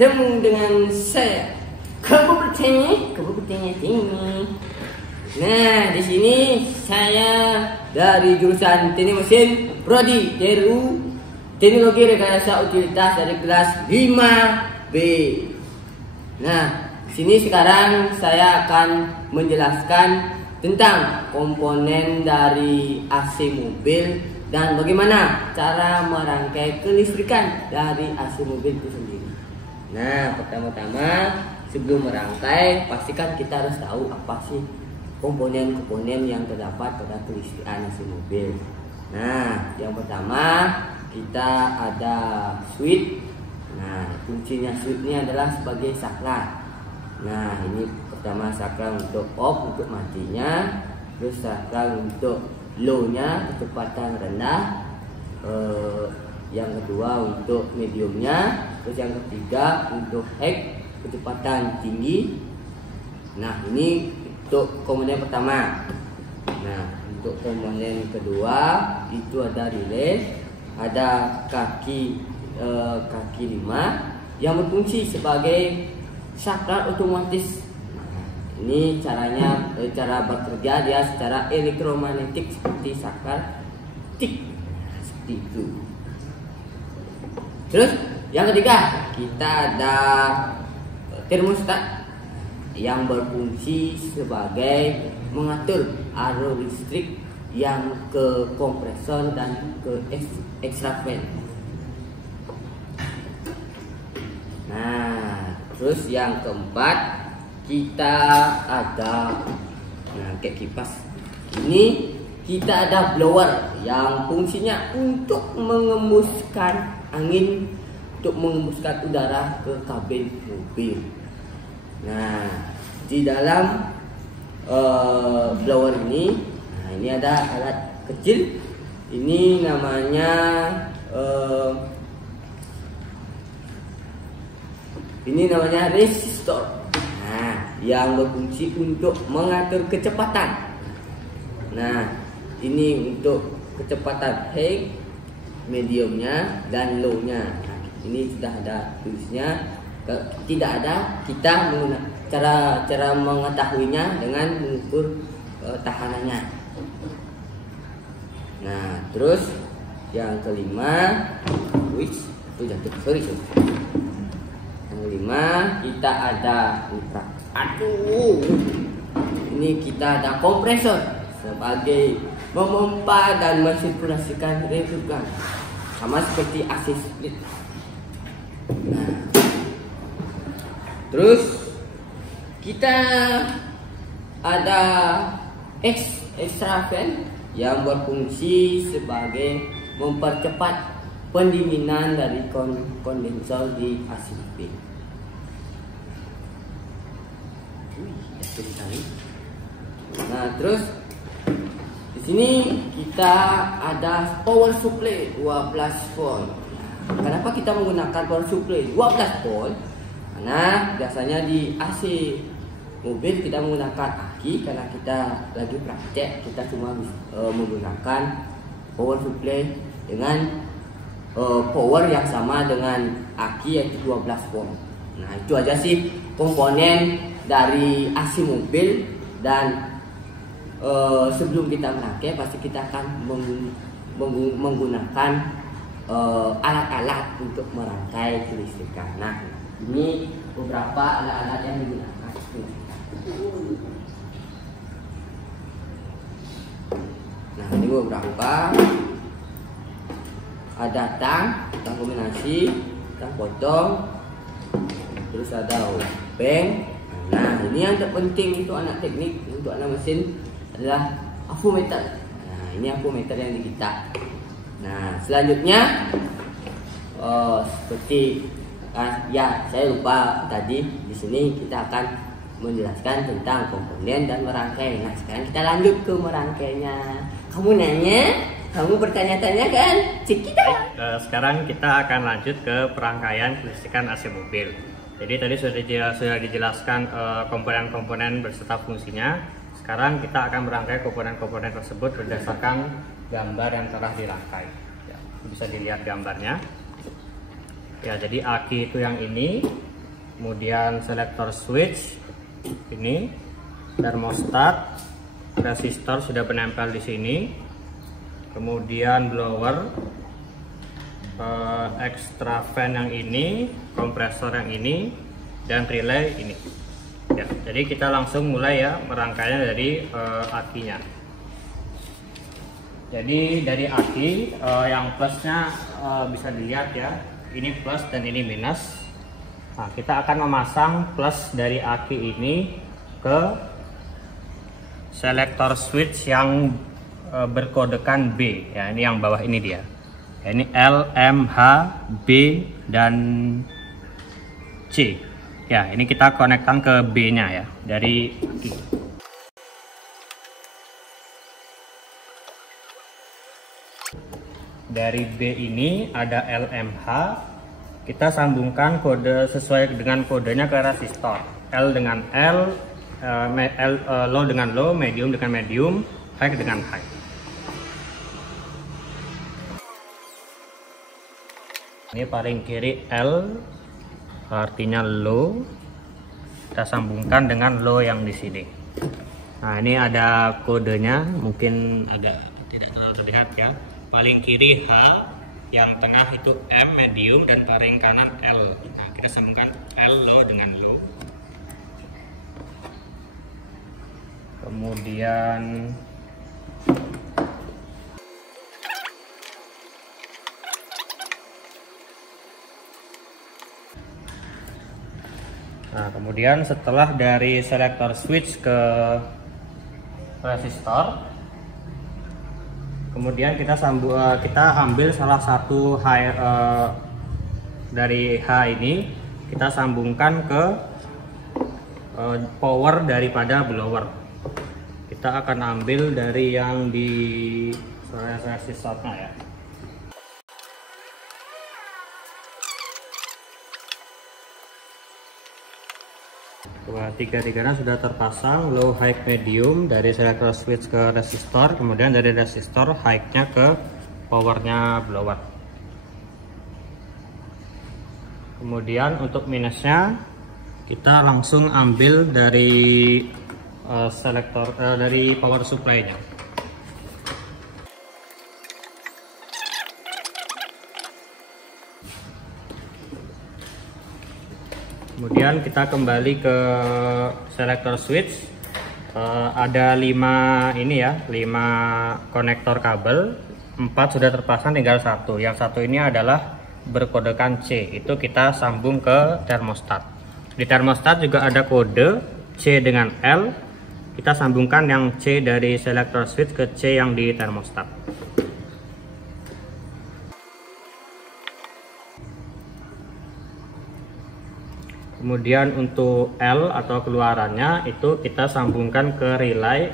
bertemu dengan saya Kebubutannya tinggi. Nah, di sini saya dari jurusan Teknik Mesin Prodi TRU Teknologi Rekayasa Utilitas dari kelas 5B. Nah, di sini sekarang saya akan menjelaskan tentang komponen dari AC mobil dan bagaimana cara merangkai kelistrikan dari AC mobil itu sendiri. Nah, pertama-tama sebelum merangkai, pastikan kita harus tahu apa sih komponen-komponen yang terdapat pada kelistrikan AC mobil. Nah, yang pertama kita ada switch. Nah, fungsinya switch ini adalah sebagai saklar. Nah, ini pertama saklar untuk off, untuk matinya, terus saklar untuk low-nya, kecepatan rendah, yang kedua untuk mediumnya, terus yang ketiga untuk high, kecepatan tinggi. Nah, ini untuk komponen pertama. Nah, untuk komponen kedua itu ada relay, ada kaki 5 yang berfungsi sebagai saklar otomatis. Nah, ini caranya, cara bekerja dia secara elektromagnetik seperti saklar tik, seperti itu. Terus yang ketiga kita ada termostat yang berfungsi sebagai mengatur arus listrik yang ke kompresor dan ke extra fan. Nah, terus yang keempat kita ada kayak kipas. Ini kita ada blower yang fungsinya untuk mengembuskan angin, untuk mengembuskan udara ke kabin mobil. Nah, di dalam blower ini, nah ini ada alat kecil. Ini namanya resistor. Nah, yang berfungsi untuk mengatur kecepatan. Nah, ini untuk kecepatan high, mediumnya dan low-nya. Nah, ini sudah ada tulisnya. Tidak ada, kita menggunakan cara mengetahuinya dengan mengukur tahanannya. Nah, terus yang kelima, yang kelima kita ada ini kita ada kompresor sebagai memompa dan mensirkulasikan refrigeran, sama seperti AC split. Nah, terus kita ada extra fan yang berfungsi sebagai mempercepat pendinginan dari kondensor di AC mobil. Nah, terus di sini kita ada power supply 12 volt. Kenapa kita menggunakan power supply 12 volt? Karena biasanya di AC mobil kita menggunakan aki, karena kita lagi praktek, kita cuma menggunakan power supply dengan power yang sama dengan aki, yaitu 12 volt. Nah, itu aja sih komponen dari AC mobil. Dan sebelum kita merangkai, pasti kita akan menggunakan alat-alat untuk merangkai kelistrikan. Nah, ini beberapa alat-alat yang digunakan. Nah, ini beberapa. Ada tang kombinasi, tang potong, terus ada bank. Nah, ini yang terpenting untuk anak teknik, untuk anak mesin adalah avometer. Nah, ini avometer yang di kita. Nah, selanjutnya seperti ya saya lupa tadi, di sini kita akan menjelaskan tentang komponen dan merangkai. Nah, sekarang kita lanjut ke merangkainya. Kamu nanya, kamu bertanya-tanya kan? Cek kita. Sekarang kita akan lanjut ke perangkaian kelistrikan AC mobil. Jadi tadi sudah dijelaskan komponen-komponen beserta fungsinya. Sekarang kita akan merangkai komponen-komponen tersebut berdasarkan gambar yang telah dirangkai. Ya, bisa dilihat gambarnya. Ya, jadi aki itu yang ini, kemudian selektor switch ini, termostat, resistor sudah menempel di sini, kemudian blower, extra fan yang ini, kompresor yang ini, dan relay ini. Ya, jadi kita langsung mulai ya merangkainya dari akinya. Jadi dari aki yang plusnya bisa dilihat ya, ini plus dan ini minus. Nah, kita akan memasang plus dari aki ini ke selektor switch yang berkodekan B ya, ini yang bawah ini dia ya, ini L, M, H, B dan C ya. Ini kita konekkan ke B nya ya dari aki. Dari B ini ada LMH, kita sambungkan kode sesuai dengan kodenya ke resistor. L dengan L, low dengan low, medium dengan medium, high dengan high. Ini paling kiri L, artinya low. Kita sambungkan dengan low yang di sini. Nah, ini ada kodenya, mungkin agak tidak terlalu terlihat ya. Paling kiri H, yang tengah itu M medium, dan paling kanan L. Nah, kita sambungkan L low dengan low. Kemudian setelah dari selektor switch ke resistor, kemudian kita ambil salah satu high dari H ini, kita sambungkan ke power daripada blower. Kita akan ambil dari yang di resistornya ya. Tiga-tiganya sudah terpasang, low, high, medium, dari selektor switch ke resistor, kemudian dari resistor high-nya ke powernya blower. Kemudian untuk minusnya kita langsung ambil dari dari power supply-nya. Kemudian kita kembali ke selektor switch. Ada 5 ini ya, 5 konektor kabel, 4 sudah terpasang, tinggal 1. Yang satu ini adalah berkodekan C, itu kita sambung ke termostat. Di termostat juga ada kode C dengan L, kita sambungkan yang C dari selektor switch ke C yang di termostat. Kemudian untuk L atau keluarannya itu kita sambungkan ke relay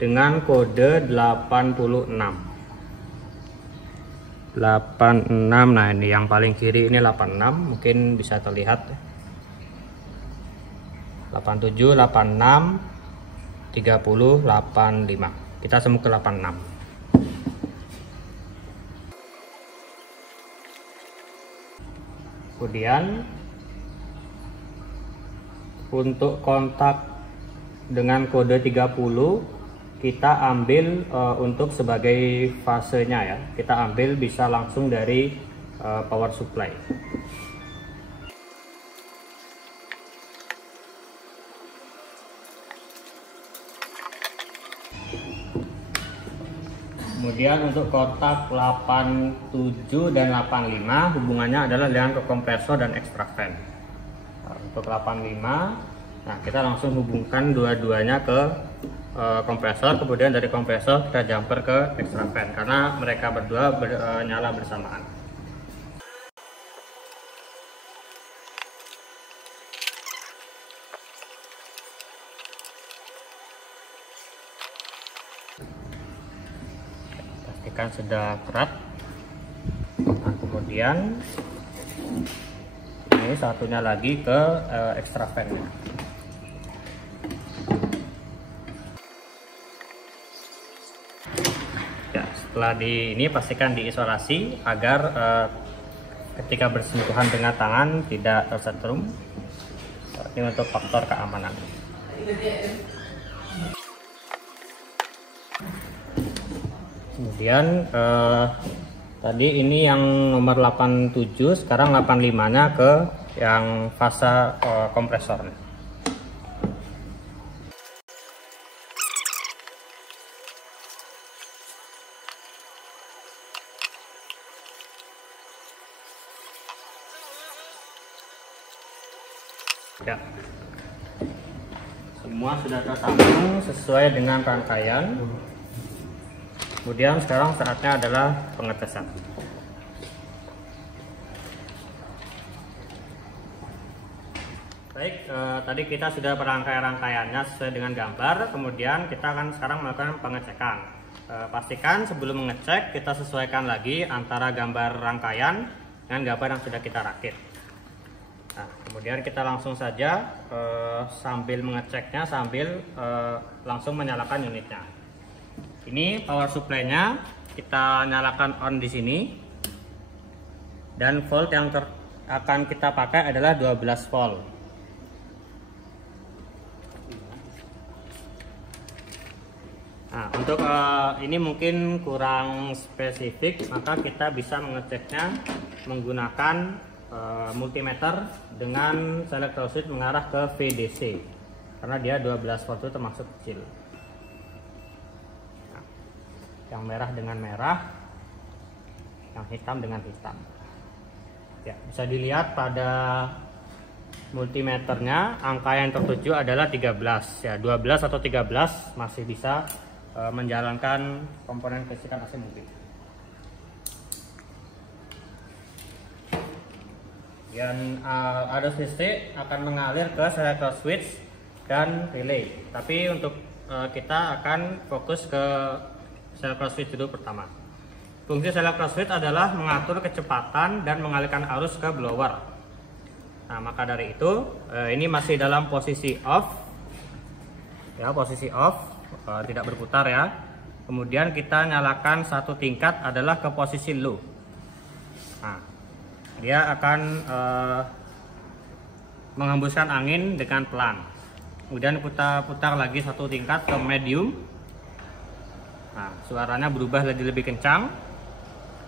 dengan kode 86. Nah, ini yang paling kiri ini 86, mungkin bisa terlihat. 87, 86, 30, 85. Kita sambung ke 86. Kemudian untuk kontak dengan kode 30 kita ambil untuk sebagai fasenya ya. Kita ambil bisa langsung dari power supply. Kemudian untuk kontak 87 dan 85 hubungannya adalah dengan ke kompresor dan extra fan. Untuk 85, nah kita langsung hubungkan dua-duanya ke kompresor, kemudian dari kompresor kita jumper ke extra fan karena mereka berdua nyala bersamaan. Pastikan sudah kerat. Nah, kemudian ini satunya lagi ke extra fan -nya. Ya, setelah ini pastikan diisolasi agar ketika bersentuhan dengan tangan tidak tersetrum. Ini untuk faktor keamanan. Kemudian tadi ini yang nomor 87, sekarang 85-nya ke yang fase kompresornya. Ya, semua sudah tersambung sesuai dengan rangkaian. Kemudian sekarang saatnya adalah pengetesan. Baik, tadi kita sudah rangkaiannya sesuai dengan gambar. Kemudian kita akan sekarang melakukan pengecekan. Pastikan sebelum mengecek kita sesuaikan lagi antara gambar rangkaian dengan gambar yang sudah kita rakit. Nah, kemudian kita langsung saja sambil mengeceknya sambil langsung menyalakan unitnya. Ini power supply-nya kita nyalakan on di sini, dan volt yang akan kita pakai adalah 12 volt. Nah, untuk ini mungkin kurang spesifik, maka kita bisa mengeceknya menggunakan multimeter dengan selector switch mengarah ke VDC, karena dia 12 volt itu termasuk kecil. Nah, yang merah dengan merah, yang hitam dengan hitam. Ya, bisa dilihat pada multimeternya angka yang tertuju adalah 13. Ya, 12 atau 13 masih bisa menjalankan komponen kelistrikan AC mobil. Dan arus listrik akan mengalir ke selector switch dan relay. Tapi untuk kita akan fokus ke selector switch dulu pertama. Fungsi selector switch adalah mengatur kecepatan dan mengalihkan arus ke blower. Nah, maka dari itu ini masih dalam posisi off. Ya, posisi off, tidak berputar ya. Kemudian kita nyalakan satu tingkat adalah ke posisi low. Nah, dia akan menghembuskan angin dengan pelan. Kemudian kita putar lagi satu tingkat ke medium. Nah, suaranya berubah lebih kencang,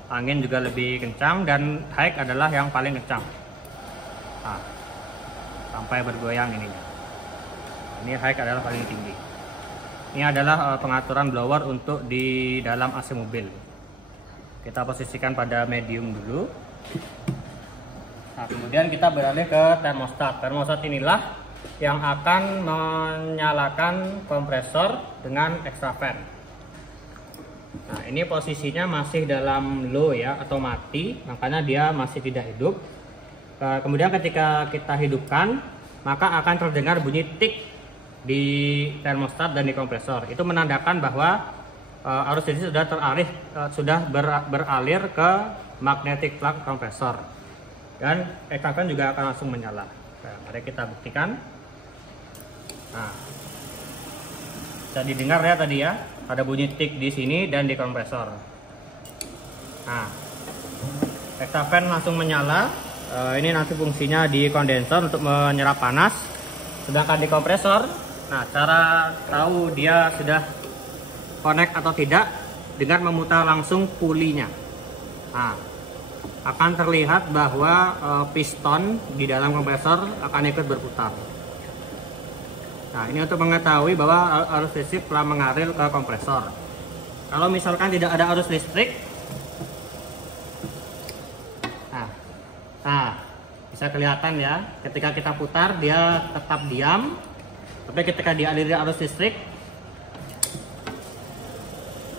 angin juga lebih kencang, dan high adalah yang paling kencang. Nah, sampai bergoyang ininya. Ini high adalah paling tinggi. Ini adalah pengaturan blower untuk di dalam AC mobil. Kita posisikan pada medium dulu. Nah, kemudian kita beralih ke termostat. Termostat inilah yang akan menyalakan kompresor dengan extra fan. Nah, ini posisinya masih dalam low ya, atau mati, makanya dia masih tidak hidup. Kemudian ketika kita hidupkan, maka akan terdengar bunyi tik di termostat dan di kompresor. Itu menandakan bahwa arus listrik sudah beralir ke magnetic plug kompresor, dan extra fan juga akan langsung menyala. Nah, mari kita buktikan. Nah, bisa didengar ya tadi ya, ada bunyi tik di sini dan di kompresor. Nah, extra fan langsung menyala. Ini nanti fungsinya di kondensor untuk menyerap panas. Sedangkan di kompresor, nah, cara tahu dia sudah connect atau tidak dengan memutar langsung pulinya. Nah, akan terlihat bahwa piston di dalam kompresor akan ikut berputar. Nah, ini untuk mengetahui bahwa arus listrik telah mengalir ke kompresor. Kalau misalkan tidak ada arus listrik, nah, bisa kelihatan ya, ketika kita putar dia tetap diam, tapi ketika dialiri arus listrik,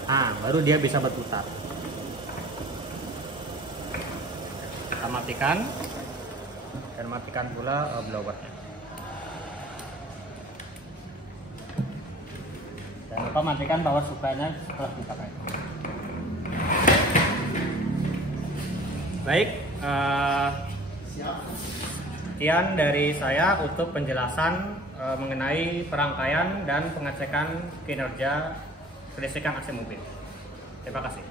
nah, baru dia bisa berputar. Kita matikan dan matikan pula blowernya. Jangan lupa matikan power supply-nya setelah dipakai. Baik, sekian dari saya untuk penjelasan mengenai perangkaian dan pengecekan kinerja kelistrikan AC mobil. Terima kasih.